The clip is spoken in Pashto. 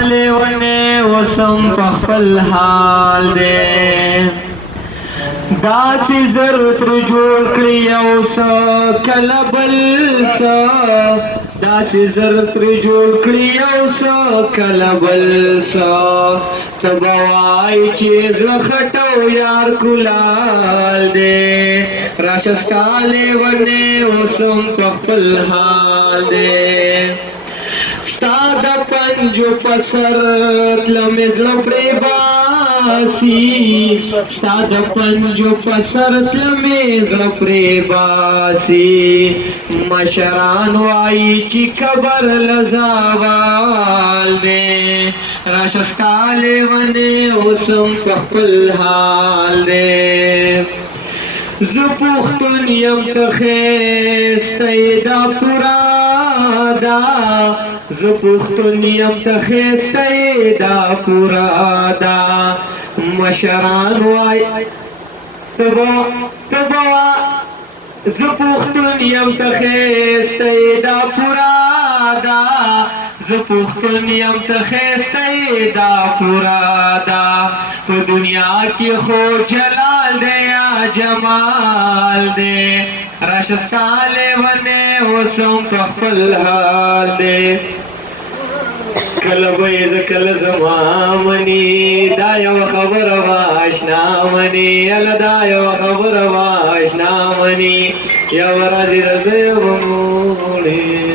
लेवने वसम पखपल हाल दे दासी जरूरत जोड़ कड़ी औस कलबल सा दासी जरूरत जोड़ कड़ी औस कलबल सा तबवाई चीज लखटो यार कुलाल दे राशस काले वने वसम पखपल हाल दे सादा पंजो पसरत लमेजड़ प्रेबासी सादा पंजो पसरत लमेजड़ प्रेबासी मशरान वाई ची खबर लजावाल दे राशस काले वने उसम पखपल हाल दे زپوختون یم تخیستی دا پرادا زپوختون یم تخیستی دا پرادا مشران وای تبوا زپوختون یم تخیستی دا پرادا زپوختون یم تخیستی دا پرادا تو دنیا کی خو جلال دے یا جمال دے راشس کالے ونے وسم پخپل حال دے کل بیز کل زمامنی دایو خبر واشنا منی ال دایو خبر واشنا منی یو رازی دیو مولی